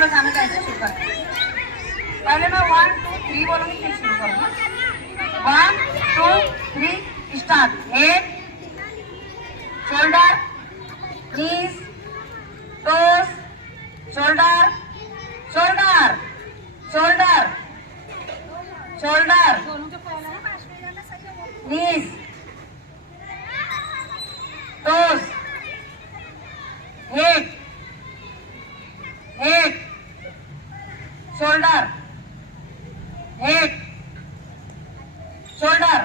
दोबारा गाना कैसे शुरू करते हैं? पहले मैं 1 2 3 बोलूंगी फिर शुरू करूंगा। 1 2 3 start. Head, shoulder, knees, toes, shoulder, shoulder, shoulder, shoulder, knees, toes, head, head, shoulder, head, shoulder.